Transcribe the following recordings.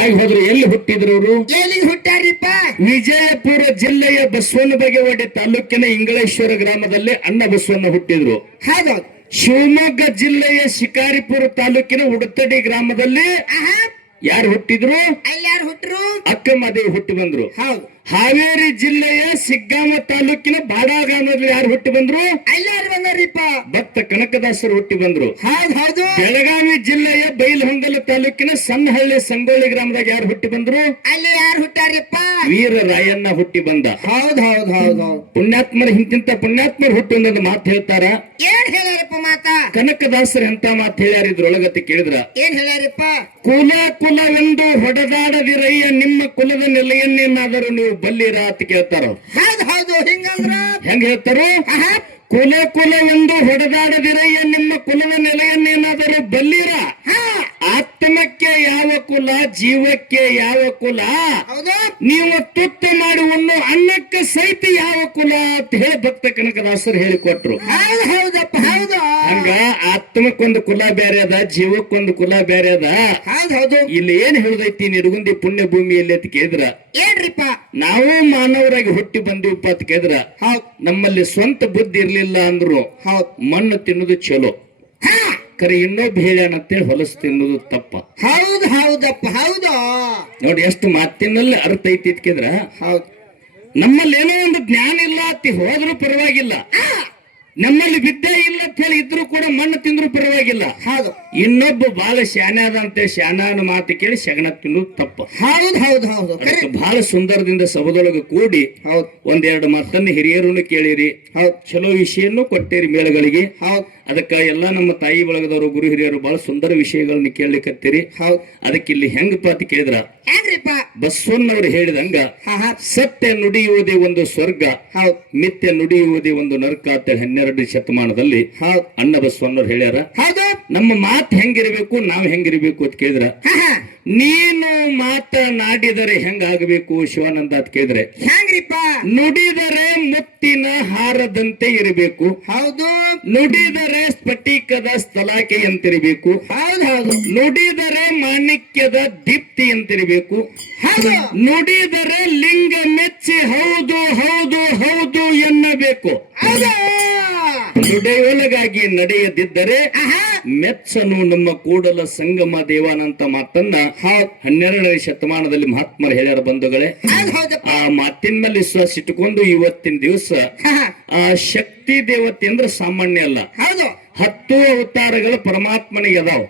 ಆಗಿ ಹೋದ್ರು. ಎಲ್ಲಿ ಹುಟ್ಟಿದ್ರು ಅವರು? ಎಲ್ಲಿಗೆ ಹುಟ್ಟಾರಿಪ್ಪ? ವಿಜಯಪುರ ಜಿಲ್ಲೆಯ ಬಸವನ ಬಾಗೇವಾಡಿ ತಾಲೂಕಿನ ಇಂಗಳೇಶ್ವರ ಗ್ರಾಮದಲ್ಲಿ ಅಣ್ಣ ಬಸವಣ್ಣ ಹುಟ್ಟಿದ್ರು. ಹೌದು. ಶಿವಮೊಗ್ಗ ಜಿಲ್ಲೆಯ ಶಿಕಾರಿಪುರ ತಾಲೂಕಿನ ಉಡತಡಿ ಗ್ರಾಮದಲ್ಲಿ ಯಾರು ಹುಟ್ಟಿದ್ರು? ಅಲ್ಲಿ ಯಾರು ಹುಟ್ಟರು? ಅಕ್ಕಮಹಾದೇವಿ ಹುಟ್ಟಿ ಬಂದ್ರು. ಹೌದು. ಹಾವೇರಿ ಜಿಲ್ಲೆಯ ಸಿಗ್ಗಾಮ ತಾಲೂಕಿನ ಬಾಡಾ ಗ್ರಾಮದಲ್ಲಿ ಯಾರು ಹುಟ್ಟಿ ಬಂದ್ರು? ಅಲ್ಲಿ ಯಾರು ಬಂದಾರಿಪ್ಪ? ಭಕ್ತ ಕನಕದಾಸರು ಹುಟ್ಟಿ ಬಂದ್ರು. ಹೌದು ಹೌದು. ಬೆಳಗಾವಿ ಜಿಲ್ಲೆಯ ಬೈಲಹೊಂಗಲ ತಾಲೂಕಿನ ಸಣ್ಣಹಳ್ಳಿ ಸಂಗೊಳ್ಳಿ ಗ್ರಾಮದಾಗ ಯಾರು ಹುಟ್ಟಿ ಬಂದ್ರು? ಅಲ್ಲಿ ಯಾರು ಹುಟ್ಟಾರಿಪ್ಪ? ವೀರರಾಯಣ್ಣ ಹುಟ್ಟಿ ಬಂದ. ಹೌದು ಹೌದು ಹೌದು ಹೌದು. ಪುಣ್ಯಾತ್ಮರು ಇಂತಿಂತ ಪುಣ್ಯಾತ್ಮರು ಹುಟ್ಟಿ ಒಂದು ಮಾತು ಹೇಳ್ತಾರ. ಏನ್ ಹೇಳ್ಯಾರಪ್ಪ ಮಾತ? ಕನಕದಾಸರು ಎಂತ ಮಾತು ಹೇಳ್ಯಾರ ಇದ್ರೊಳಗತ್ತೆ ಕೇಳಿದ್ರ? ಏನ್ ಹೇಳ್ಯಾರಪ್ಪ? ಕುಲ ಕುಲವೆಂದು ಹೊಡೆದಾಡದಿರಯ್ಯ ನಿಮ್ಮ ಕುಲದ ನೆಲೆಯನ್ನೇನಾದರೂ ನೀವು ಬಲ್ಲಿರ ಅಂತ ಕೇಳ್ತಾರ. ಹೌದು ಹೌದು. ಹಿಂಗಂದ್ರ ಹೆಂಗ ಹೇಳ್ತಾರು? ಕುಲ ಕುಲವೆಂದು ಹೊಡೆದಾಡದಿರಯ್ಯ ನಿಮ್ಮ ಕುಲದ ನೆಲೆಯನ್ನೇನಾದರೂ ಬಲ್ಲಿರ. ಆತ್ಮಕ್ಕೆ ಯಾವ ಕುಲ, ಜೀವಕ್ಕೆ ಯಾವ ಕುಲ, ಹೌದು. ನೀವು ತುತ್ತ ಮಾಡಿ ಉಣ್ಣು ಅನ್ನಕ್ಕೆ ಸಹಿತ ಯಾವ ಕುಲ ಅಂತ ಹೇಳಿ ಭಕ್ತ ಕನಕದಾಸರು ಹೇಳಿಕೊಟ್ರು. ಹೌದು ಹೌದಪ್ಪ ಹೌದು. ಹಂಗ ಆತ್ಮಕ್ಕೊಂದು ಕುಲ ಬೇರೆ ಅದ, ಜೀವಕ್ಕೊಂದು ಕುಲ ಬೇರೆ ಅದ. ಹೌದು ಹೌದು. ಇಲ್ಲಿ ಏನ್ ಹೇಳುದೈತಿ ನಿಡಗುಂದಿ ಪುಣ್ಯ ಭೂಮಿಯಲ್ಲಿ ಅಂತ ಕೇಳಿದ್ರ? ಏನ್ರಿಪ್ಪ? ನಾವು ಮಾನವರಾಗಿ ಹುಟ್ಟಿ ಬಂದಿವಪ್ಪ ಅಂತ ಕೇಳಿದ್ರ, ನಮ್ಮಲ್ಲಿ ಸ್ವಂತ ಬುದ್ಧಿ ಇರ್ಲಿಲ್ಲ ಅಂದ್ರು ಮಣ್ಣು ತಿನ್ನುದು ಚಲೋ, ಕರೆ ಇನ್ನೊಬ್ಬ ಹೇಳ್ಯಾನಂತೇಳಿ ಹೊಲಸು ತಿನ್ನುದು ತಪ್ಪ. ಹೌದು ಹೌದಪ್ಪ ಹೌದು. ನೋಡಿ ಎಷ್ಟು ಮಾತಿನಲ್ಲಿ ಅರ್ಥ ಐತಿ ಕೇಳಿದ್ರ. ಹೌದು. ನಮ್ಮಲ್ಲಿ ಏನೋ ಒಂದು ಜ್ಞಾನ ಇಲ್ಲ ಅಂತ ಹೋದ್ರೂ ಪರವಾಗಿಲ್ಲ, ನಮ್ಮಲ್ಲಿ ವಿದ್ಯೆ ಇಲ್ಲ ಅಂತ ಹೇಳಿ ಇದ್ರು ಕೂಡ ಮಣ್ಣು ತಿಂದ್ರು ಪರವಾಗಿಲ್ಲ. ಹೌದು. ಇನ್ನೊಬ್ಬ ಬಹಳ ಶಾನೆ ಅದ ಅಂತ ಶಾನ ಮಾತು ಕೇಳಿ ಶಗಣ ತಿನ್ನೋದು ತಪ್ಪ. ಹೌದು ಹೌದು ಹೌದು. ಬಹಳ ಸುಂದರದಿಂದ ಸಭದೊಳಗೆ ಕೂಡಿ ಒಂದೆರಡು ಮಾತನ್ನ ಹಿರಿಯರನ್ನು ಕೇಳಿರಿ, ಚಲೋ ವಿಷಯನ್ನು ಕೊಟ್ಟಿರಿ ಮೇಳಗಳಿಗೆ. ಅದಕ್ಕ ಎಲ್ಲಾ ನಮ್ಮ ತಾಯಿ ಬಳಗದವರು ಗುರು ಹಿರಿಯರು ಬಹಳ ಸುಂದರ ವಿಷಯಗಳನ್ನ ಕೇಳಲಿಕ್ಕತ್ತೀರಿ. ಅದಕ್ಕೆ ಇಲ್ಲಿ ಹೆಂಗಪ್ಪ ಅಂತ ಕೇಳಿದ್ರ, ಬಸವಣ್ಣವರು ಹೇಳಿದಂಗ ಸತ್ಯ ನುಡಿಯುವುದೇ ಒಂದು ಸ್ವರ್ಗ, ಮಿಥ್ಯ ನುಡಿಯುವುದೇ ಒಂದು ನರ್ಕ ಅಂತ 12ನೇ ಶತಮಾನದಲ್ಲಿ ಅಣ್ಣ ಬಸವಣ್ಣವ್ರು ಹೇಳ್ಯಾರ. ನಮ್ಮ ಮಾತು ಹೆಂಗಿರ್ಬೇಕು, ನಾವ್ ಹೆಂಗಿರ್ಬೇಕು ಅಂತ ಕೇಳಿದ್ರ, ನೀನು ಮಾತನಾಡಿದರೆ ಹೆಂಗಾಗಬೇಕು ಶಿವಾನಂದ ಅಂತ ಕೇಳಿದ್ರೆ, ಹೆಂಗ್ರಿಪ್ಪ? ನುಡಿದರೆ ಮುತ್ತಿನ ಹಾರದಂತೆ ಇರಬೇಕು. ಹೌದು. ನುಡಿದರೆ ಸ್ಫಟಿಕದ ಸ್ತಲಾಕೆ ಅಂತಿರಬೇಕು. ಹೌದು ಹೌದು. ನುಡಿದರೆ ಮಾಣಿಕ್ಯದ ದೀಪ್ತಿ ಅಂತಿರಬೇಕು. ಹೌದು. ನುಡಿದರೆ ಲಿಂಗ ಮೆಚ್ಚಿ ಹೌದು ಹೌದು ಹೌದು ಎನ್ನಬೇಕು. ನುಡಿಯೊಳಗಾಗಿ ನಡೆಯದಿದ್ದರೆ ಮೆಚ್ಚನು ನಮ್ಮ ಕೂಡಲ ಸಂಗಮ ದೇವಾನಂತ ಮಾತನ್ನ 12ನೇ ಶತಮಾನದಲ್ಲಿ ಮಹಾತ್ಮರು ಹೇಳ್ಯಾರ ಬಂಧುಗಳೇ. ಆ ಮಾತಿನ ಮೇಲೆ ವಿಶ್ವಾಸ ಇಟ್ಟುಕೊಂಡು ಇವತ್ತಿನ ದಿವಸ ಆ ಶಕ್ತಿ ದೇವತೆ ಅಂದ್ರೆ ಸಾಮಾನ್ಯ ಅಲ್ಲ. 10 ಅವತಾರಗಳು ಪರಮಾತ್ಮನಿಗೆ ಅದಾವ.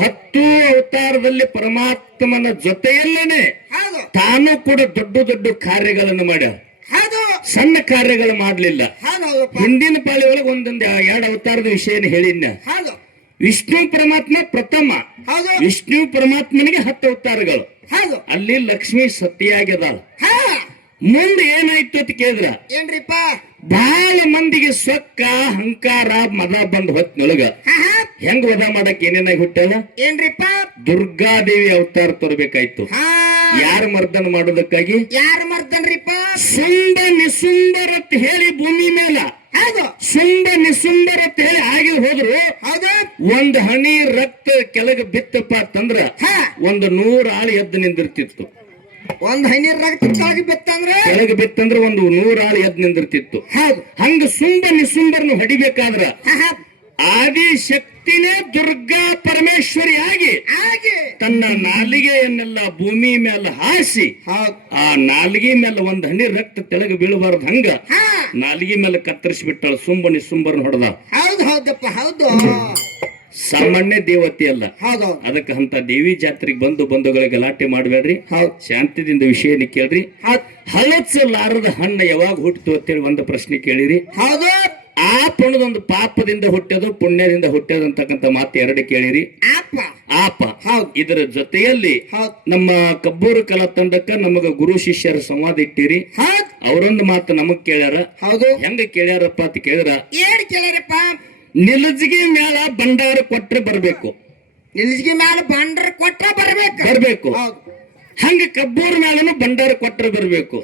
10 ಅವತಾರದಲ್ಲಿ ಪರಮಾತ್ಮನ ಜೊತೆಯಲ್ಲೇನೆ ತಾನು ಕೂಡ ದೊಡ್ಡ ದೊಡ್ಡ ಕಾರ್ಯಗಳನ್ನು ಮಾಡ್ಯಾವ. ಸಣ್ಣ ಕಾರ್ಯಗಳು ಮಾಡ್ಲಿಲ್ಲ. ಹಿಂದಿನ ಪಾಳಿ ಒಳಗೆ ಒಂದೊಂದು 2 ಅವತಾರದ ವಿಷಯನ ಹೇಳಿನ. ವಿಷ್ಣು ಪರಮಾತ್ಮ ಪ್ರಥಮ, ವಿಷ್ಣು ಪರಮಾತ್ಮನಿಗೆ 10 ಅವತಾರಗಳು. ಅಲ್ಲಿ ಲಕ್ಷ್ಮಿ ಸತಿಯಾಗ್ಯದಾಳ. ಮುಂದೆ ಏನಾಯ್ತು ಅಂತ ಕೇಳಿದ್ರ, ಏನ್ರಿಪ್ಪ? ಬಹಳ ಮಂದಿಗೆ ಸೊಕ್ಕ ಅಹಂಕಾರ ಮದ ಬಂದ್ ಹೊತ್ತಿನೊಳಗ ಹೆಂಗ್ ವಧ ಮಾಡಕ್ ಏನೇನಾಗಿ ಹುಟ್ಟ್ಯಾವ? ಏನ್ರಿಪ್ಪ? ದುರ್ಗಾದೇವಿ ಅವತಾರ ತರಬೇಕಾಯ್ತು. ಯಾರು ಮರ್ದನ ಮಾಡೋದಕ್ಕಾಗಿ? ಯಾರು ಮರ್ದನ್ರಿಪ್ಪ? ಸುಂದ ನಿಸುಂದರತ್ ಹೇಳಿ ಭೂಮಿ ಮೇಲ ಸುಂದ ನಿಸುಂದರತ್ ಹೇಳಿ ಆಗಿ ಹೋದ್ರು. ಒಂದ್ ಹನಿ ರಕ್ತ ಕೆಳಗೆ ಬಿತ್ತಪ್ಪ ಅಂತಂದ್ರ 100 ಆಳು ಎದ್ದು ನಿಂದಿರ್ತಿತ್ತು. ಒಂದ್ ಹನಿ ರಕ್ತ ಕೆಳಗೆ ಬಿತ್ತಂದ್ರೆ ಒಂದು 100 ಆಳು ಎದ್ದು ನಿಂದಿರ್ತಿತ್ತು. ಹಂಗ ಸುಂದ ನಿಸುಂದರನು ಹೊಡಿಬೇಕಾದ್ರ ಆದಿ ಶಕ್ತಿನೇ ದುರ್ಗಾ ಪರಮೇಶ್ವರಿಯಾಗಿ ತನ್ನ ನಾಲಿಗೆಯನ್ನೆಲ್ಲ ಭೂಮಿ ಮೇಲೆ ಹಾಸಿ ಆ ನಾಲಿಗೆ ಮೇಲೆ ಒಂದ್ ಹನಿ ರಕ್ತ ತೆಳಗೆ ಬೀಳಬಾರ್ದು ಹಂಗ ನಾಲಿಗೆ ಮೇಲೆ ಕತ್ತರಿಸಿ ಬಿಟ್ಟಾಳ. ಸುಂಬ ನಿಸುಂಬರನ್ ಹೊಡೆದ. ಹೌದು ಹೌದಪ್ಪ ಹೌದು. ಸಾಮಾನ್ಯ ದೇವತೆ ಅಲ್ಲ. ಅದಕ್ಕೆ ಅಂತ ದೇವಿ ಜಾತ್ರೆಗೆ ಬಂಧುಗಳ ಗಲಾಟೆ ಮಾಡಬೇಡ್ರಿ, ಶಾಂತಿದಿಂದ ವಿಷಯನ ಕೇಳ್ರಿ. ಹಳಚಲಾರದ ಹಣ್ಣ ಯಾವಾಗ ಹುಟ್ಟಿತು ಅಂತೇಳಿ ಒಂದು ಪ್ರಶ್ನೆ ಕೇಳಿರಿ. ಆಪಣದೊಂದು ಪಾಪದಿಂದ ಹುಟ್ಟೋದು ಪುಣ್ಯದಿಂದ ಹುಟ್ಟೋದು ಅಂತಕ್ಕಂಥ ಮಾತು 2 ಕೇಳಿರಿ. ಆಪ ಇದರ ಜೊತೆಯಲ್ಲಿ ನಮ್ಮ ಕಬ್ಬೂರು ಕಲಾ ತಂಡಕ್ಕ ನಮಗ ಗುರು ಶಿಷ್ಯರ ಸಂವಾದ ಇಟ್ಟಿರಿ. ಅವರೊಂದು ಮಾತು ನಮಗ್ ಕೇಳ್ಯಾರ. ಹೆಂಗ ಕೇಳ್ಯಾರಪ್ಪ ಅಂತ ಕೇಳಿದ್ರ, ಏನ್ ಕೇಳ್ಯಾರಪ್ಪ? ನಿಲಜಿಗೆ ಮೇಳ ಭಂಡಾರ ಕೊಟ್ರೆ ಬರ್ಬೇಕು. ನಿಲಜಿಗೆ ಮೇಳ ಭಂಡಾರ ಕೊಟ್ರೆ ಬರ್ಬೇಕು. ಹಂಗ ಕಬ್ಬೂರ್ ಮೇಳನು ಭಂಡಾರ ಕೊಟ್ರೆ ಬರ್ಬೇಕು.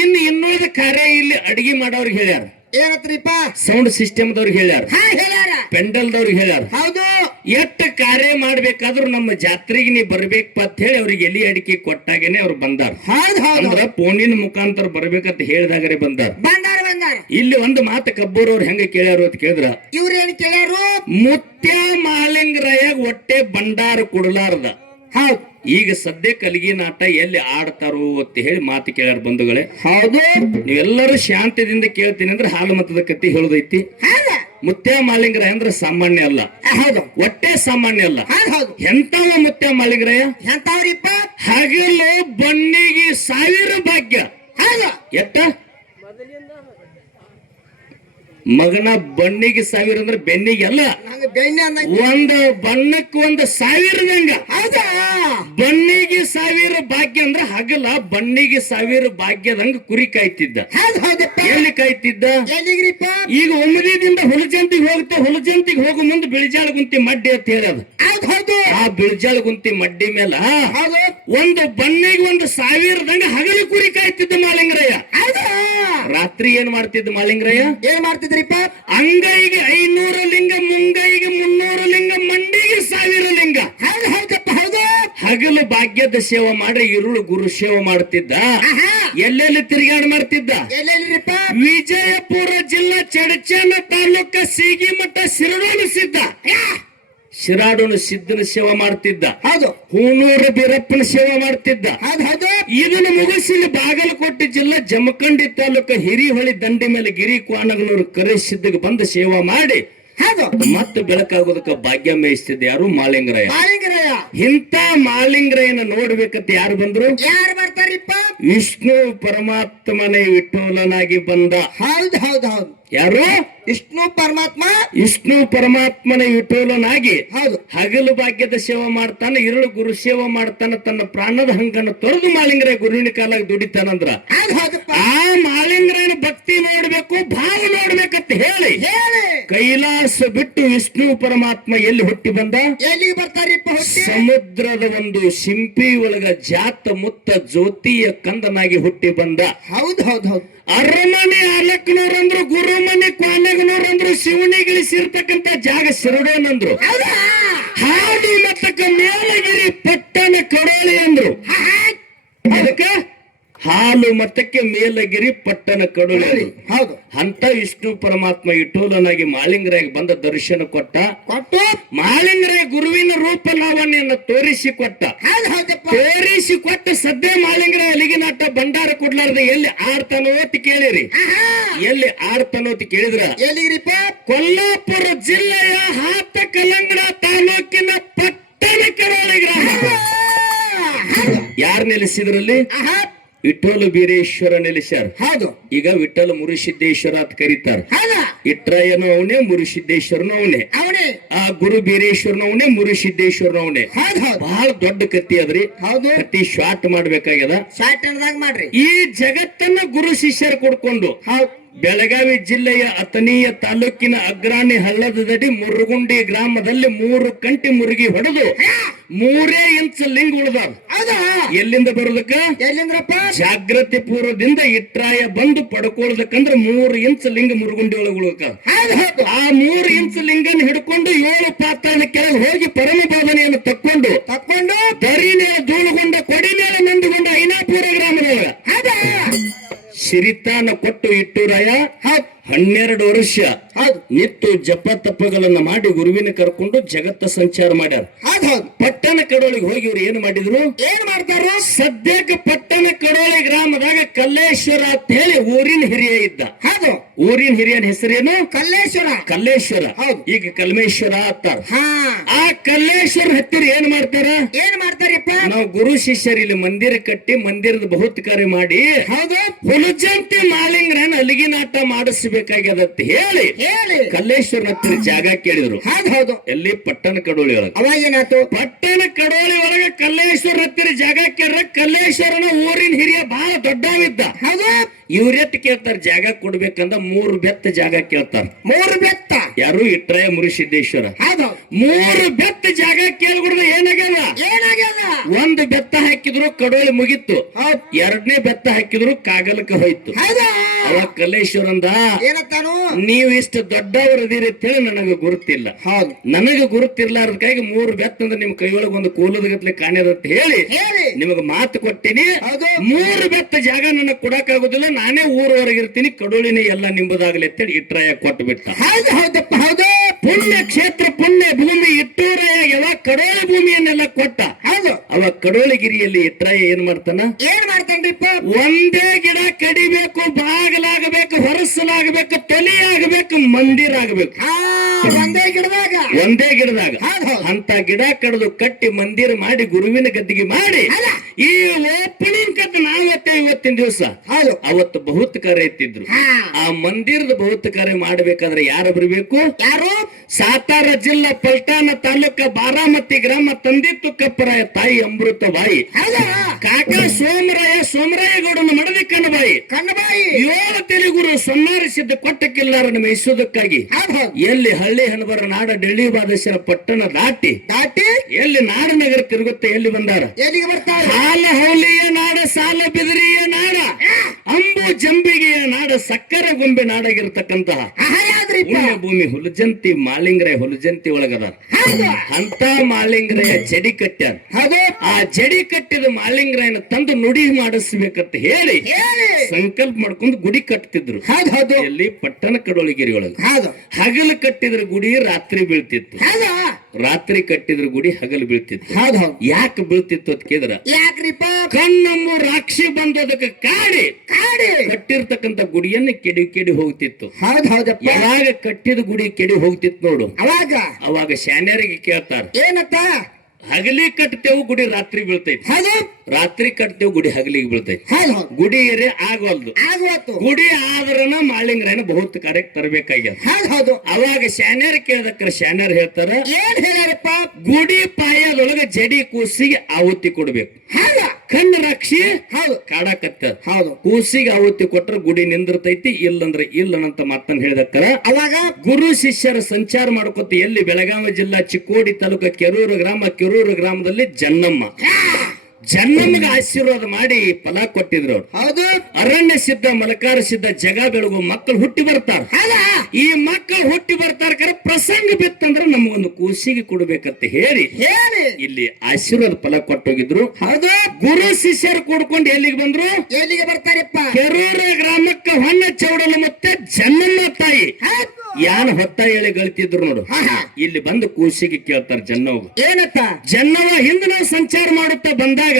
ಇನ್ನೋದ ಕಾರ್ಯ ಇಲ್ಲಿ ಅಡಿಗೆ ಮಾಡೋರ್ಗೆ ಹೇಳ್ಯಾರ. ಏನತ್ರಿಪ್ಪ ಸೌಂಡ್ ಸಿಸ್ಟಮ್ ದವ್ರಿಗೆ ಹೇಳ್ಯಾರ, ಹಾ ಹೇಳ್ಯಾರ ಪೆಂಡಲ್ ದವ್ರಿಗೆ ಹೇಳ್ಯಾರ. ಹೌದು ಎಷ್ಟ ಕಾರ್ಯ ಮಾಡ್ಬೇಕಾದ್ರೂ ನಮ್ಮ ಜಾತ್ರೆಗೆ ನೀ ಬರ್ಬೇಕಪ್ಪ ಅಂತ ಹೇಳಿ ಅವ್ರಿಗೆ ಎಲಿ ಅಡಿಕೆ ಕೊಟ್ಟಾಗೇನೆ ಅವ್ರು ಬಂದಾರ. ಹೌದು ಹೌದು ಅಂದ್ರ ಫೋನಿನ ಮುಖಾಂತರ ಬರ್ಬೇಕಂತ ಹೇಳಿದಾಗರೆ ಬಂದಾರ. ಬಂದಾರ ಬಂದಾರ. ಇಲ್ಲಿ ಒಂದು ಮಾತು ಕಬ್ಬೂರವ್ರು ಹೆಂಗ ಕೇಳ್ಯಾರು ಅಂತ ಕೇಳಿದ್ರ, ಇವ್ರೇನ್ ಕೇಳ್ಯಾರು? ಮುತ್ಯ ಮಾಲಿಂಗರಾಯ ಹೊಟ್ಟೆ ಭಂಡಾರ ಕೊಡಲಾರ್ದ ಹೌದು ಈಗ ಸದ್ಯ ಕಲಿಗಿ ನಾಟ ಎಲ್ಲಿ ಆಡ್ತಾರೋ ಅಂತ ಹೇಳಿ ಮಾತು ಕೇಳ್ಯಾರ ಬಂಧುಗಳೇ. ಹೌದು ನೀವೆಲ್ಲರೂ ಶಾಂತಿಯಿಂದ ಕೇಳ್ತೀನಿ ಅಂದ್ರೆ ಹಾಲು ಮತದ ಕತ್ತಿ ಹೇಳುದೈತಿ. ಹೌದ ಮುತ್ಯ ಮಾಲಿಂಗರಾಯ ಅಂದ್ರೆ ಸಾಮಾನ್ಯ ಅಲ್ಲ, ಹೌದು ಹೊಟ್ಟೆ ಸಾಮಾನ್ಯ ಅಲ್ಲ. ಹೌದು ಎಂತವ ಮುತ್ಯ ಮಾಲಿಂಗರಾಯ? ಎಂತವ್ರಿಪ್ಪ? ಹಗಲು ಬನ್ನಿಗೆ 1000 ಭಾಗ್ಯ. ಹೌದು ಎಟ್ಟ ಮಗನ ಬಣ್ಣಿಗೆ 1000 ಅಂದ್ರೆ ಬೆನ್ನಿಗೆ ಅಲ್ಲ, ನಂಗೆ ಬೆಣ್ಣೆ ಅಂದಂಗೆ. ಒಂದು ಬಣ್ಣಕ್ಕೆ 1,000 ಹೌದಾ? ಬಣ್ಣಿಗೆ 1000 ಭಾಗ್ಯ ಅಂದ್ರೆ ಹಗಲ ಬಣ್ಣಿಗೆ 1000 ಭಾಗ್ಯದಂಗ ಕುರಿ ಕಾಯ್ತಿದ್ದ. ಹೌದು ಹೌದಪ್ಪ. ಎಲ್ಲಿ ಕಾಯ್ತಿದ್ದ? ಎಲ್ಲಿಗ್ರಿಪ್ಪ? ಈಗ ಒಮ್ಮದಿದಿಂದ ಹುಲಜಂತಿಗೆ ಹೋಗ್ತಾ ಹುಲಜಂತಿಗೆ ಹೋಗೋ ಮುಂದೆ ಬಿಳಿಜಾಳ ಗುಂತಿ ಮಡ್ಡಿ ಅಂತ ಹೇಳದ. ಹೌದು ಹೌದು ಆ ಬಿಳಿಜಾಳ ಗುಂತಿ ಮಡ್ಡಿ ಮೇಲ ಹೌದು ಒಂದು ಬಣ್ಣಿಗೆ 1,000 ಹಗಲು ಕುರಿ ಕಾಯ್ತಿದ್ದ ಮಾಲಿಂಗರಾಯ. ಹೌದಾ? ರಾತ್ರಿ ಏನ್ ಮಾಡ್ತಿದ್ದ ಮಾಲಿಂಗರಾಯ? ಏನ್ ಮಾಡ್ತಿದ್ರಿಪ್ಪ? ಅಂಗೈಗೆ 500 ಲಿಂಗ, ಮುಂಗೈಗೆ 300 ಲಿಂಗ, ಮಂಡಿಗೆ 1000 ಲಿಂಗ. ಹೌದು ಹೌದಪ್ಪ ಹೌದು. ಹಗಲು ಭಾಗ್ಯದ ಸೇವೆ ಮಾಡಿ ಇರುಳು ಗುರು ಸೇವೆ ಮಾಡ್ತಿದ್ದ. ಆಹಾ. ಎಲ್ಲೆಲ್ಲಿ ತಿರುಗಾಡ ಮಾಡ್ತಿದ್ದ? ಎಲ್ಲೆಲ್ಲಿರಿಪ್ಪ? ವಿಜಯಪುರ ಜಿಲ್ಲಾ ಚಡಚಣ ತಾಲೂಕ ಸೀಗಿಮಠ ಶಿರಡೋಣ ಸಿದ್ಧ, ಶಿರಾಡೋಣ ಸಿದ್ದನ ಸೇವೆ ಮಾಡ್ತಿದ್ದ. ಹೌದು ಹೂನೂರು ಬೀರಪ್ಪನ ಸೇವೆ ಮಾಡ್ತಿದ್ದ. ಹೌದು ಹೌದು ಇದನ್ನು ಮುಗಿಸಿ ಬಾಗಲಕೋಟೆ ಜಿಲ್ಲಾ ಜಮಖಂಡಿ ತಾಲೂಕ ಹಿರಿಹೊಳಿ ದಂಡಿ ಮೇಲೆ ಗಿರಿ ಕ್ವಾನಗನೂರು ಕರೆ ಸಿದ್ಧಗೆ ಬಂದು ಸೇವೆ ಮಾಡಿ ಹೌದು ಮತ್ತೆ ಬೆಳಕಾಗೋದಕ್ಕೆ ಭಾಗ್ಯ ಮೇಯಿಸ್ತಿದ್ದ ಯಾರು? ಮಾಲಿಂಗರಾಯ. ಮಾಲಿಂಗರಾಯ. ಇಂಥ ಮಾಲಿಂಗರಾಯನ ನೋಡ್ಬೇಕಂತ ಯಾರು ಬಂದ್ರು? ಯಾರು ಬರ್ತಾರಿಪ್ಪ? ವಿಷ್ಣು ಪರಮಾತ್ಮನೇ ವಿಠೋಲನಾಗಿ ಬಂದ. ಹೌದು ಹೌದು ಹೌದು. ಯಾರು? ವಿಷ್ಣು ಪರಮಾತ್ಮ. ವಿಷ್ಣು ಪರಮಾತ್ಮನ ವಿಠೋಲನಾಗಿ ಹೌದು ಹಗಲು ಭಾಗ್ಯದ ಸೇವೆ ಮಾಡ್ತಾನ, ಇರುಳು ಗುರು ಸೇವೆ ಮಾಡ್ತಾನ. ತನ್ನ ಪ್ರಾಣದ ಹಂಗನ್ನು ತೊರೆದು ಮಾಲಿಂಗರಾಯ ಗುರುವಿನ ಕಾಲಾಗ ದುಡಿತಾನಂದ್ರ ಹೌದು ಹೌದಪ್ಪ. ಆ ಮಾಲಿಂಗರಾಯನ ಭಕ್ತಿ ನೋಡ್ಬೇಕು, ಭಾವ ನೋಡ್ಬೇಕಂತ ಹೇಳಿ ಹೇಳಿ ಕೈಲಾಸ ಬಿಟ್ಟು ವಿಷ್ಣು ಪರಮಾತ್ಮ ಎಲ್ಲಿ ಹುಟ್ಟಿ ಬಂದ? ಎಲ್ಲಿಗೆ ಬರ್ತಾರಿಪ್ಪ ಹುಟ್ಟಿ? ಸಮುದ್ರದ ಒಂದು ಶಿಂಪಿ ಒಳಗ ಜಾತ ಮುತ್ತ ಜ್ಯೋತಿಯ ಕಂದನಾಗಿ ಹುಟ್ಟಿ ಬಂದ. ಹೌದು ಹೌದು ಹೌದು. ಅರಮನೆ ಅಲಕ್ನೂರಂದ್ರು, ಗುರುಮನೆ ಕ್ವಾನಗನೂರಂದ್ರು, ಶಿವನಿಗಿಳಿಸಿರ್ತಕ್ಕಂತ ಜಾಗ ಶಿರಡೋನಂದ್ರು, ಹೌದಾ? ಹಾಡಿ ಮತ್ತಕ್ಕ ಮೇಲಗಿರಿ ಪಟ್ಟಣ ಕಡೋಳಿ ಅಂದ್ರು. ಅದಕ್ಕ ಹಾಲು ಮತಕ್ಕೆ ಮೇಲಗಿರಿ ಪಟ್ಟಣ ಕಡೋಳಿ ಅಂದ್ರು. ಹೌದು ಅಂತ ವಿಷ್ಣು ಪರಮಾತ್ಮ ವಿಠೋಲನಾಗಿ ಮಾಲಿಂಗರಾಯ ಬಂದ ದರ್ಶನ ಕೊಟ್ಟ. ಕೊಟ್ಟು ಮಾಲಿಂಗರಾಯ ಗುರುವಿನ ರೂಪ ಲಾವಣ್ಯನ್ನ ತೋರಿಸಿ ಕೊಟ್ಟ. ಹೌದು ಹೌದಪ್ಪ. ತೋರಿಸಿ ಕೊಟ್ಟ ಸದ್ಯ ಮಾಲಿಂಗರಾಯ ಅಲಿಗಿನಾಟ ಭಂಡಾರ ಕೊಡ್ಲಾರ್ದ ಎಲ್ಲಿ ಆಡ್ತಾನೋ ಅಂತ ಕೇಳಿರಿ. ಆಹಾ. ಎಲ್ಲಿ ಆಡ್ತಾನೋ ಅಂತ ಕೇಳಿದ್ರ ಎಲ್ಲಿಗ್ರಿಪ್ಪ? ಕೊಲ್ಲಾಪುರ ಜಿಲ್ಲೆಯ ಹಾತ ಕಲಂಗಡ ತಾಲೂಕಿನ ಪಟ್ಟಣ ಕರಾಳಿ ಗ್ರಾಮ. ಯಾರು ನೆಲೆಸಿದ್ರಲ್ಲಿ? ಆಹಾ. ವಿಠೋಲ ಬೀರೇಶ್ವರ ನೆಲೆಸ್ಯಾರ. ಹೌದು ಈಗ ವಿಠಲ ಮುರುಸಿದ್ದೇಶ್ವರ ಅಂತ ಕರೀತಾರ. ಹೌದಾ? ಇಟ್ರಾಯನು ಅವನೇ, ಮುರುಸಿದ್ದೇಶ್ವರನು ಅವನೇ. ಅವನೇ. ಆ ಗುರು ಬೀರೇಶ್ವರನ ಅವನೇ, ಮುರುಸಿದ್ದೇಶ್ವರನ ಅವನೇ. ಹೌದು ಹೌದು ಬಹಳ ದೊಡ್ಡ ಕತ್ತಿ ಅದ್ರಿ. ಹೌದು. ಕತ್ತಿ ಶಾರ್ಟ್ ಮಾಡ್ಬೇಕಾಗ್ಯದ. ಶಾರ್ಟ್ ಅಣ್ಣದಾಗ ಮಾಡ್ರಿ. ಈ ಜಗತ್ತನ್ನ ಗುರು ಶಿಷ್ಯರು ಕೊಡ್ಕೊಂಡು ಹೌದು ಬೆಳಗಾವಿ ಜಿಲ್ಲೆಯ ಅಥಣಿಯ ತಾಲೂಕಿನ ಅಗ್ರಾಣಿ ಹಳ್ಳದಡಿ ಮುರುಗುಂಡಿ ಗ್ರಾಮದಲ್ಲಿ 3 ಕಂಟಿ ಮುರುಗಿ ಹೊಡೆದು 3 ಇಂಚ್ ಲಿಂಗ ಉಳಿದಾರ. ಹೌದಾ? ಎಲ್ಲಿಂದ ಬರೋದಕ್ಕ? ಎಲ್ಲಿಂದ್ರಪ್ಪ? ಜಾಗೃತಿ ಪೂರ್ವದಿಂದ ಇಟ್ರಾಯ ಬಂದು ಪಡ್ಕೊಳ್ಳೋದಕ್ಕಂದ್ರ 3 ಇಂಚ್ ಲಿಂಗ ಮುರುಗುಂಡಿ ಒಳಗ ಉಳ್ಕ. ಹೌದು ಹೌದು. ಆ 3 ಇಂಚ್ ಲಿಂಗನ ಹಿಡ್ಕೊಂಡು 7 ಪಾತಾಳ ಕೆಳಗೆ ಹೋಗಿ ಪರಮ ಬೋಧನೆಯನ್ನು ತಕ್ಕೊಂಡು ದರಿನೇಳ ಧೂಳುಗೊಂಡ ಕೊಡಿನೇಳ ನಂದುಗೊಂಡ ಐನಾಪುರ ಗ್ರಾಮದೊಳಗ ಹೌದಾ? ಸಿರಿತಾನ ಕೊಟ್ಟು ಇಟ್ಟೂರಾಯ 12 ವರ್ಷ ನಿತ್ತು ಜಪ ತಪ್ಪಗಳನ್ನ ಮಾಡಿ ಗುರುವಿನ ಕರ್ಕೊಂಡು ಜಗತ್ತ ಸಂಚಾರ ಮಾಡ್ಯಾರ. ಪಟ್ಟಣ ಕಡೋಳಿಗೆ ಹೋಗಿ ಇವ್ರು ಏನ್ ಮಾಡಿದ್ರು? ಏನ್ ಮಾಡ್ತಾರ? ಸದ್ಯಕ್ಕೆ ಪಟ್ಟಣ ಕಡೋಳಿ ಗ್ರಾಮದಾಗ ಕಲ್ಲೇಶ್ವರ ಅಂತ ಹೇಳಿ ಊರಿನ ಹಿರಿಯ ಇದ್ದ. ಹೌದು. ಊರಿನ ಹಿರಿಯನ ಹೆಸರೇನು? ಕಲ್ಲೇಶ್ವರ. ಕಲ್ಲೇಶ್ವರ. ಈಗ ಕಲ್ಮೇಶ್ವರ ಅಂತಾರ. ಆ ಕಲ್ಲೇಶ್ವರ ಹತ್ತಿರ ಏನ್ ಮಾಡ್ತಾರ? ಏನ್ ಮಾಡ್ತಾರಪ್ಪ? ನಾವು ಗುರು ಶಿಷ್ಯರು ಇಲ್ಲಿ ಮಂದಿರ ಕಟ್ಟಿ ಮಂದಿರದ ಬಹುತ್ ಕಾರ್ಯ ಮಾಡಿ ಹೌದು ಹುಲಜಂತಿ ಮಾಲಿಂಗರನ್ನ ಅಲಿಗಿನಾಟ ಮಾಡಿಸಬೇಕಾಗ್ಯದ ಅಂತ ಹೇಳಿ ಕಲ್ಲೇಶ್ವರ ಹತ್ತಿರ ಜಾಗ ಕೇಳಿದ್ರು. ಹೌದು. ಎಲ್ಲಿ? ಪಟ್ಟಣ ಕಡೋಳಿ ಒಳಗ. ಅವಾಗ ಏನಾಯ್ತು? ಪಟ್ಟಣ ಕಡೋಳಿ ಒಳಗ ಕಲ್ಲೇಶ್ವರ ಹತ್ತಿರ ಜಾಗ ಕೇಳ್ರ ಕಲ್ಲೇಶ್ವರನ ಊರಿನ ಹಿರಿಯ ಬಹಳ ದೊಡ್ಡವಿದ್ದ. ಹೌದು. ಇವ್ರೆಟ್ ಕೇಳ್ತಾರ ಜಾಗ ಕೊಡ್ಬೇಕಂದ 3 ಬೆತ್ತ ಜಾಗ ಕೇಳ್ತಾರ. 3 ಬೆತ್ತ? ಯಾರು? ಇಟ್ರಾಯ ಮುರುಸಿದ್ದೇಶ್ವರ. ಹೌದು. 3 ಬೆತ್ತ ಜಾಗ ಕೇಳ್ಬಿಡ್ದು ಏನಾಗ್ಯದ? 1 ಬೆತ್ತ ಹಾಕಿದ್ರು ಕಡೋಳಿ ಮುಗಿತ್ತು. 2ನೇ ಬೆತ್ತ ಹಾಕಿದ್ರು ಕಾಗಲಕ್ಕೆ ಹೋಯ್ತು. ಅವಾಗ ಕಲ್ಲೇಶ್ವರಂದ ಏನತ್ತಾನು ನೀವು ಇಷ್ಟು ದೊಡ್ಡವರು ಇದೀರಿ ಅಂತೇಳಿ ನನಗೆ ಗುರುತಿಲ್ಲ. ಹೌದು ನನಗೆ ಗುರುತಿರ್ಲಾರ್ದಕ್ಕಾಗಿ 3 ಬೆತ್ತಂದ್ರೆ ನಿಮ್ ಕೈಯೊಳಗೆ ಒಂದು ಕೋಲದ ಗತ್ಲೆ ಕಾಣ್ಯದ ಅಂತ ಹೇಳಿ ಹೇಳಿ ನಿಮಗೆ ಮಾತು ಕೊಟ್ಟಿನಿ. ಹೌದು 3 ಬೆತ್ತ ಜಾಗ ನನಗೆ ಕೊಡಕ್ ಆಗುದಿಲ್ಲ, ನಾನೇ ಊರವರೆಗಿರ್ತೀನಿ, ಕಡೋಳಿನೇ ಎಲ್ಲ ನಿಂಬುದಾಗಲಿ ಅಂತೇಳಿ ಇಟ್ರಾಯ ಕೊಟ್ಟು ಬಿಟ್ಟ. ಹೌದು ಹೌದಪ್ಪ ಹೌದು ಪುಣ್ಯ ಕ್ಷೇತ್ರ ಪುಣ್ಯ ಭೂಮಿ ಇಟ್ಟೂರಾಯ ಯಾವಾಗ ಕಡೋಳಿ ಭೂಮಿಯನ್ನೆಲ್ಲ ಕೊಟ್ಟ. ಹೌದು ಅವಾಗ ಕಡೋಳಿಗಿರಿಯಲ್ಲಿ ಇಟ್ರಾಯ ಏನ್ ಮಾಡ್ತಾನ, ಏನ್ ಮಾಡ್ತಾನ್ರಿಪ್ಪ ಒಂದೇ ಗಿಡ ಕಡಿಬೇಕು, ಬಾಗಲಾಗಬೇಕು, ಹೊರಸಲಾಗಬೇಕು, ತೊಲಿಯಾಗಬೇಕು, ಮಂದಿರ ಆಗಬೇಕು. ಹಾ ಒಂದೇ ಗಿಡದಾಗ ಒಂದೇ ಗಿಡದಾಗ ಹೌದು ಹೌದು ಅಂತ ಗಿಡ ಕಡ್ದು ಕಟ್ಟಿ ಮಂದಿರ ಮಾಡಿ ಗುರುವಿನ ಗದ್ದಿಗೆ ಮಾಡಿ ಅಲ್ಲ ಈ ಓಪನಿಂಗ್ ಕಟ್ ನಾವತ್ತೆ ಇವತ್ತಿನ ದಿವಸ ಹೌದು ಅವತ್ತು ಬಹುತ್ ಕಾರ್ಯ ಎತ್ತಿದ್ರು. ಹಾ ಆ ಮಂದಿರದ ಬಹುತ್ ಕಾರ್ಯ ಮಾಡಬೇಕಾದ್ರೆ ಯಾರು ಬರಬೇಕು? ಯಾರು ಸಾತಾರ ಜಿಲ್ಲಾ ಪಲ್ಟಾಣ ತಾಲೂಕ ಬಾರಾಮತಿ ಗ್ರಾಮ ತಂದಿತ್ತು ಕಪ್ಪರಾಯ ತಾಯಿ ಅಮೃತಬಾಯಿ, ಹೌದಾ ಕಾಕ ಸೋಮರಾಯ ಗೌಡನ ಮಡದಿ ಕಣ್ಣಬಾಯಿ, ಕಣ್ಣಬಾಯಿ 7 ತೆಲುಗುರು ಸೊನ್ನಾರಿಸಿದ್ದ ಕೊಟ್ಟಕ್ಕಿಲ್ಲಾರನ್ನ ಮೇಯಿಸೋದಕ್ಕಾಗಿ ಹೌದು ಹೌದು ಎಲ್ಲಿ ಹಳ್ಳಿ ಹಣಬರ ನಾಡ ಡೆಳ್ಳಿ ಬಾದೇಶ್ವರ ಪಟ್ಟಣ ದಾಟಿ ದಾಟಿ ಎಲ್ಲಿ ನಾಡನಗರ ತಿರುಗುತ್ತೆ ಎಲ್ಲಿ ಬಂದಾರ? ಎಲ್ಲಿಗೆ ಬರ್ತಾರೆ ಹಾಲ ಹೌಲಿಯ ನಾಡ, ಸಾಲ ಬಿದಿರಿಯ ನಾಡ, ಅಂಬು ಜಂಬಿಗೆಯ ನಾಡ, ಸಕ್ಕರೆ ಗೊಂಬೆ ನಾಡಾಗಿರ್ತಕ್ಕಂತಹ ಯಾವ್ದ್ರಿಪ್ಪ ಪುಣ್ಯ ಭೂಮಿ ಹುಲಜಂತಿ ಮಾಳಿಂಗ್ರಾಯ ಹುಲಜಂತಿ ಒಳಗದ ಹೌದು ಅಂತ ಮಾಳಿಂಗ್ರಾಯ ಜಡಿ ಕಟ್ಟ್ಯಾರ. ಹೌದು ಆ ಜಡಿ ಕಟ್ಟಿದ ಮಾಳಿಂಗ್ರಾಯನ ತಂದು ನುಡಿ ಮಾಡಿಸ್ಬೇಕಂತ ಹೇಳಿ ಹೇಳಿ ಸಂಕಲ್ಪ ಮಾಡ್ಕೊಂಡು ಗುಡಿ ಕಟ್ತಿದ್ರು. ಹೌದು ಹೌದು ಎಲ್ಲಿ ಪಟ್ಟಣ ಕಡೋಳಿಗಿರಿ ಒಳಗ ಹೌದು ಹಗಲು ಕಟ್ಟಿದ್ರ ಗುಡಿ ರಾತ್ರಿ ಬೀಳ್ತಿತ್ತು, ಹೌದು ರಾತ್ರಿ ಕಟ್ಟಿದ್ರ ಗುಡಿ ಹಗಲು ಬೀಳ್ತಿತ್ತು. ಹೌದು ಹೌದು ಯಾಕೆ ಬೀಳ್ತಿತ್ತು ಅಂತ ಕೇಳಿದ್ರ ಯಾಕ್ರಿಪ್ಪ ಕಣ್ಣಮ್ಮ ರಾಕ್ಷಿ ಬಂದೋದಕ್ಕೆ ಕಾಡಿ ಕಾಡಿ ಕಟ್ಟಿರ್ತಕ್ಕಂಥ ಗುಡಿಯನ್ನ ಕೆಡಿ ಕೆಡಿ ಹೋಗ್ತಿತ್ತು. ಹೌದು ಹೌದಪ್ಪ ಯಾವಾಗ ಕಟ್ಟಿದ ಗುಡಿ ಕೆಡಿ ಹೋಗ್ತಿತ್ತು ನೋಡು, ಅವಾಗ ಶಾನ್ಯರಿಗೆ ಕೇಳ್ತಾರ, ಏನತ್ತ ಹಗಲಿ ಕಟ್ತೇವು ಗುಡಿ ರಾತ್ರಿ ಬೀಳ್ತೈತಿ, ಹೌದು ರಾತ್ರಿ ಕಟ್ತೇವು ಗುಡಿ ಹಗಲಿಗೆ ಬೀಳ್ತೈತಿ. ಹೌದು ಹೌದು ಗುಡಿ ಏರಿ ಆಗವಲ್ದು, ಆಗುವತ್ತು ಗುಡಿ ಆದ್ರನ ಮಾಳಿಂಗ್ರಾಯನ ಬಹುತ್ ಕಾರ್ಯಕ್ಕೆ ತರಬೇಕಾಗ್ಯದ. ಹೌದು ಹೌದು ಅವಾಗ ಶಾನ್ಯರ್ ಕೇಳದಕ್ರ ಶಾನ್ಯರ್ ಹೇಳ್ತಾರ, ಏನ್ ಹೇಳ್ಯಾರಪ್ಪ ಗುಡಿ ಪಾಯದೊಳಗ ಜಡಿ ಕೂಸಿಗೆ ಆಹುತಿ ಕೊಡ್ಬೇಕು. ಹೌದ ಕಣ್ಣು ರಾಕ್ಷಿ ಹೌದು ಕಾಡಕತ್ತ, ಹೌದು ಕೂಸಿಗೆ ಆಹುತಿ ಕೊಟ್ರ ಗುಡಿ ನಿಂದಿರ್ತೈತಿ, ಇಲ್ಲಂದ್ರ ಇಲ್ಲನಂತ ಮಾತನ್ನ ಹೇಳಿದಕ್ಕರ ಅವಾಗ ಗುರು ಶಿಷ್ಯರ ಸಂಚಾರ ಮಾಡ್ಕೊತ ಎಲ್ಲಿ ಬೆಳಗಾವಿ ಜಿಲ್ಲಾ ಚಿಕ್ಕೋಡಿ ತಾಲೂಕ ಕೆರೂರು ಗ್ರಾಮದಲ್ಲಿ ಜನ್ನಮ್ಮಗೆ ಆಶೀರ್ವಾದ ಮಾಡಿ ಫಲ ಕೊಟ್ಟಿದ್ರು ಅವ್ರು. ಹೌದು ಅರಣ್ಯ ಸಿದ್ಧ ಮಲಕಾರ ಸಿದ್ಧ ಜಗ ಬೆಳಗು ಮಕ್ಕಳು ಹುಟ್ಟಿ ಬರ್ತಾರ. ಈ ಮಕ್ಕಳು ಹುಟ್ಟಿ ಬರ್ತಾರ ಪ್ರಸಂಗ ಬಿತ್ತಂದ್ರ ನಮಗೊಂದು ಕೂಸಿಗೆ ಕೊಡ್ಬೇಕಂತ ಹೇಳಿ ಹೇಳಿ ಇಲ್ಲಿ ಆಶೀರ್ವಾದ ಫಲ ಕೊಟ್ಟೋಗಿದ್ರು. ಹೌದು ಗುರು ಶಿಷ್ಯರು ಕೂಡ್ಕೊಂಡು ಎಲ್ಲಿಗೆ ಬಂದ್ರು? ಎಲ್ಲಿಗೆ ಬರ್ತಾರಪ್ಪ? ಕೆರೂರ ಗ್ರಾಮಕ್ಕೆ ಹೊನ್ನ ಚೌಡಲು ಮತ್ತೆ ಜನ್ನಮ್ಮ ತಾಯಿ ಯಾನ್ ಹೊತ್ತ ಹೇಳಿ ಗಳಿತಿದ್ರು ನೋಡು. ಇಲ್ಲಿ ಬಂದು ಕೂಸಿಗೆ ಕೇಳ್ತಾರ ಜನ್ನವ್ಗ, ಏನತ್ತ ಜನ್ನವ ಹಿಂದ ನಾವು ಸಂಚಾರ ಮಾಡುತ್ತಾ ಬಂದಾಗ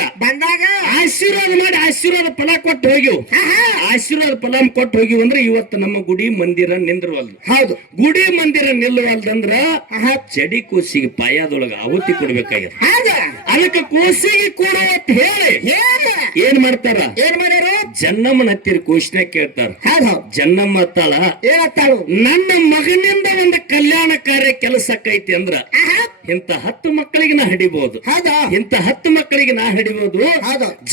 ಆಶೀರ್ವಾದ ಮಾಡಿ ಆಶೀರ್ವಾದ ಫಲ ಕೊಟ್ಟು ಹೋಗಿವು. ಆಶೀರ್ವಾದ ಫಲ ಕೊಟ್ಟು ಹೋಗಿವು ಅಂದ್ರೆ ಇವತ್ತು ನಮ್ಮ ಗುಡಿ ಮಂದಿರ ನಿಂದ್ರವಲ್ದು. ಹೌದು ಗುಡಿ ಮಂದಿರ ನಿಲ್ಲವಲ್ದಂದ್ರ ಜಡಿ ಕೂಸಿಗೆ ಪಾಯದೊಳಗ ಆಹುತಿ ಕೊಡ್ಬೇಕಾಗ್ಯದ. ಅದಕ್ಕೆ ಕೂಸಿಗೆ ಕೊಡುವತ್ ಹೇಳಿ ಏನ್ ಮಾಡ್ತಾರ? ಏನ್ ಮಾಡ್ಯಾರ? ಜನ್ನಮ್ಮನ ಹತ್ತಿರ ಕೂಸಿನ ಕೇಳ್ತಾರ. ಜನ್ನಮ್ಮ ಅತ್ತಾಳ, ಏನತ್ತಾಳು? ನನ್ನ ಮಗನಿಂದ ಒಂದು ಕಲ್ಯಾಣ ಕಾರ್ಯ ಕೆಲಸಕ್ಕೈತಿ ಅಂದ್ರ ಇಂತ 10 ಮಕ್ಕಳಿಗೆ ನಾ ಹಿಡಿಬಹುದು, ಇಂತ 10 ಮಕ್ಕಳಿಗೆ ನಾ ಹಿಡಿಬಹುದು.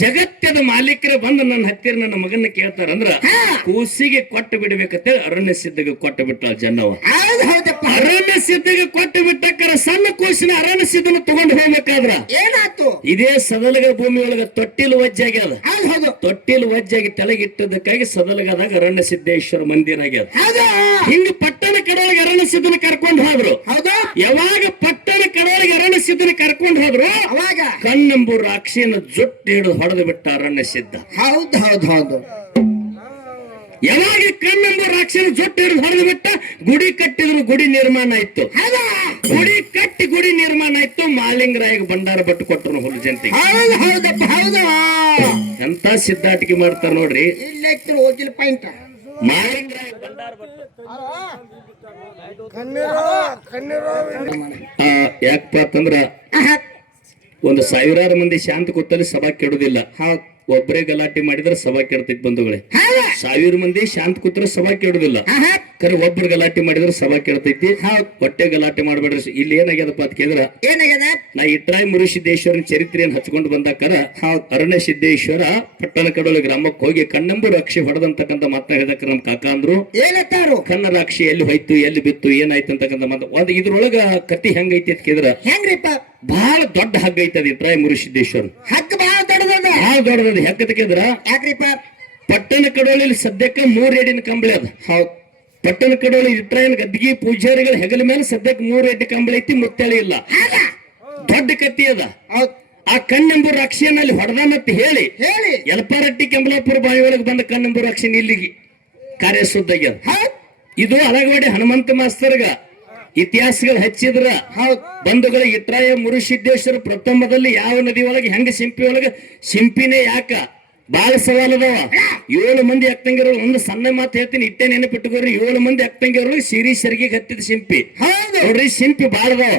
ಜಗತ್ತದ ಮಾಲೀಕರು ಬಂದು ನನ್ನ ಹತ್ತಿರ ನನ್ನ ಮಗನ ಕೇಳ್ತಾರ ಅಂದ್ರ ಕೂಸಿಗೆ ಕೊಟ್ಟು ಬಿಡ್ಬೇಕಂತೇಳಿ ಅರಣ್ಯ ಸಿದ್ಧಗೆ ಕೊಟ್ಟು ಬಿಟ್ಟ ಜನ್ನವ. ಅರಣ್ಯ ಸಿದ್ಧಗೆ ಕೊಟ್ಟು ಬಿಟ್ಟಕ್ಕರ ಸಣ್ಣ ಕೂಸಿನ ಅರಣ್ಯ ಸಿದ್ಧನ ತಗೊಂಡು ಹೋಗ್ಬೇಕಾದ್ರ ಏನಾಯ್ತು? ಇದೇ ಸದಲಗ ಭೂಮಿ ಒಳಗ ತೊಟ್ಟಿಲು ವಜ್ಜಾಗ್ಯದ. ತೊಟ್ಟಿಲು ವಜ್ಜಾಗಿ ತಲೆಗಿಟ್ಟದಕ್ಕಾಗಿ ಸದಲಗದಾಗ ಅರಣ್ಯ ಸಿದ್ದೇಶ್ವರ ಮಂದಿರ ಆಗ್ಯದ. ಹಿಂಗ ಪಟ್ಟಣ ಕಡೆಯೊಳಗೆ ಅರಣ್ಯ ಸಿದ್ಧನ ಕರ್ಕೊಂಡು ಹೋದ್ರು. ಯಾವಾಗ ಪಟ್ಟಣ ಕಡೆಯೊಳಗೆ ಅರಣ್ಯ ಸಿದ್ಧನ ಕರ್ಕೊಂಡು ಹೋದ್ರು ಅವಾಗ ಕಣ್ಣಂಬು ರಾಕ್ಷಿನ ಜೊಟ್ಟು ಹಿಡಿದು ಹೊಡೆದು ಬಿಟ್ಟ ಅರಣ್ಯ ಸಿದ್ಧ. ಹೌದು ಹೌದು ಹೌದು ಯಾವಾಗ ಕಣ್ಣಂಬು ರಾಕ್ಷಿನ ಜೊಟ್ಟು ಹಿಡಿದು ಹೊಡೆದು ಬಿಟ್ಟ ಗುಡಿ ಕಟ್ಟಿದ್ರು, ಗುಡಿ ನಿರ್ಮಾಣ ಆಯ್ತು. ಗುಡಿ ಕಟ್ಟಿ ಗುಡಿ ನಿರ್ಮಾಣ ಆಯ್ತು. ಮಾಲಿಂಗರಾಯಗೆ ಭಂಡಾರ ಬಟ್ಟು ಕೊಟ್ಟರು ಹುಲು ಜಂತಿಗೆ. ಎಂತ ಸಿದ್ಧಾಟಿಕೆ ಮಾಡ್ತಾರ ನೋಡ್ರಿ. ಹೋಗಿಲ್ ಪಾಯಿಂಟ್ ಮಾಲಿಂಗರಾಯ ಭಂಡಾರ ಬಟ್ಟು ಯಾಕಪ್ಪ ಅಂತಂದ್ರ 1000 ಮಂದಿ ಶಾಂತ ಕೂತಲ್ಲಿ ಸಭಾ ಕೆಡುದಿಲ್ಲ. ಒಬ್ಬರೇ ಗಲಾಟೆ ಮಾಡಿದ್ರೆ ಸಭಾ ಕೆಡ್ತೈತಿ ಬಂಧುಗಳೇ. 1000 ಮಂದಿ ಶಾಂತ ಕೂತ್ರ ಸಭಾ ಕೆಡುದಿಲ್ಲ. ಕರೆ ಒಬ್ರು ಗಲಾಟೆ ಮಾಡಿದ್ರೆ ಸಭಾ ಕೆಡ್ತೈತಿ. ಹೊಟ್ಟೆ ಗಲಾಟೆ ಮಾಡ್ಬೇಡ್ರಿ. ಇಲ್ಲಿ ಏನಾಗ್ಯದಪ್ಪ ಅಂತ ಕೇಳಿದ್ರ ನಾ ಇಟ್ರಾಯ್ ಮುರುಸಿದ್ದೇಶ್ವರನ ಚರಿತ್ರೆಯನ್ನು ಹಚ್ಕೊಂಡು ಬಂದಾಕರ ಅರಣ್ಯ ಸಿದ್ದೇಶ್ವರ ಪಟ್ಟಣ ಕಡೋಳಿ ಗ್ರಾಮಕ್ಕೆ ಹೋಗಿ ಕಣ್ಣಂಬು ರಾಕ್ಷಿ ಹೊಡೆದಂತಕ್ಕಂಥ ಮಾತನ್ನ ಹೇಳಿದಕ್ಕ ನಮ್ ಕಾಕ ಅಂದ್ರು, ಕಣ್ಣ ರಾಕ್ಷಿ ಎಲ್ಲಿ ಹೋಯ್ತು, ಎಲ್ಲಿ ಬಿತ್ತು, ಏನಾಯ್ತು ಅಂತಕ್ಕಂಥ ಮಾತು. ಒಂದ್ ಇದ್ರೊಳಗ ಕತಿ ಹೆಂಗೈತಿ ಅಂತ ಕೇಳಿದ್ರ ಬಹಳ ದೊಡ್ಡ ಹಗ್ಗ ಐತದ ಇಟ್ರಾಯ್ ಮುರುಸಿದ್ದೇಶ್ವರ. ಹಗ್ಗ ಬಹಳ ದೊಡ್ಡದ. ಬಹಳ ದೊಡ್ಡದ ಹೆಗ್ಗ ತೆಗೆದ್ರ ಯಾಕ್ರಿಪ್ಪ? ಪಟ್ಟಣ ಕಡೋಳಿಲಿ ಸದ್ಯಕ್ಕೆ 3 ಎಡಿನ ಕಂಬಳಿ ಅದ. ಹೌದ್ ಪಟ್ಟಣ ಕಡೋಳಿ ಇಟ್ರಾಯನ್ ಗದ್ದಿಗೆ ಪೂಜಾರಿಗಳ ಹೆಗಲ ಮೇಲೆ ಸದ್ಯಕ್ಕೆ 3 ಎಡಿ ಕಂಬಳಿ ಐತಿ, ಮುತ್ತಳಿ ಇಲ್ಲ. ದೊಡ್ಡ ಕತ್ತಿ ಅದ. ಹೌದ್ ಆ ಕಣ್ಣೆಂಬು ರಾಕ್ಷಿಯನ್ನಲ್ಲಿ ಹೊಡೆದಾನಂತ ಹೇಳಿ ಹೇಳಿ ಯಲಪಾರಟ್ಟಿ ಕೆಂಬಲಾಪುರ ಬಾವಿ ಒಳಗೆ ಬಂದ ಕಣ್ಣೆಂಬು ರಾಕ್ಷಿನ ಇಲ್ಲಿಗೆ ಕಾರ್ಯ ಸುದ್ದಾಗ್ಯದ. ಹೌದ್ ಇದು ಅಲಗವಾಡಿ ಹನುಮಂತ ಮಾಸ್ತರ್ಗ ಇತಿಹಾಸಗಳು ಹಚ್ಚಿದ್ರ ಹೌದ್ ಬಂಧುಗಳ ಇಟ್ರಾಯ ಮುರುಸಿದ್ದೇಶ್ವರ ಪ್ರಥಮದಲ್ಲಿ ಯಾವ ನದಿ ಒಳಗೆ ಹೆಂಗ ಸಿಂಪಿ ಒಳಗೆ ಸಿಂಪಿನೇ ಯಾಕ ಬಾಳ ಸವಾಲದವ. 7 ಮಂದಿ ಅಕ್ಕಂಗಿರೋಳು ಒಂದು ಸಣ್ಣ ಮಾತು ಹೇಳ್ತೀನಿ, ಇಟ್ಟೆ ನೆನಪಿಟ್ಟುಕೋರಿ. 7 ಮಂದಿ ಅಕ್ಕಂಗಿರೋಳು ಸಿರಿ ಸರಿಗೆ ಹತ್ತಿದ ಸಿಂಪಿ. ಹೌದು ನೋಡ್ರಿ ಸಿಂಪಿ ಬಾಳದವ,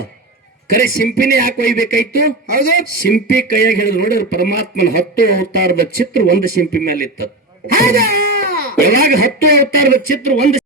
ಕರೆ ಸಿಂಪಿನೇ ಯಾಕೆ ಒಯ್ಬೇಕಾಯ್ತು? ಹೌದು ಸಿಂಪಿ ಕೈಯಾಗ ಹಿಡಿದು ನೋಡಿದ್ರೆ ಪರಮಾತ್ಮನ 10 ಅವತಾರದ ಚಿತ್ರ ಒಂದು ಸಿಂಪಿ ಮೇಲೆ ಇತ್ತ. ಹೌದಾ ಯಾವಾಗ 10 ಅವತಾರದ ಚಿತ್ರ ಒಂದು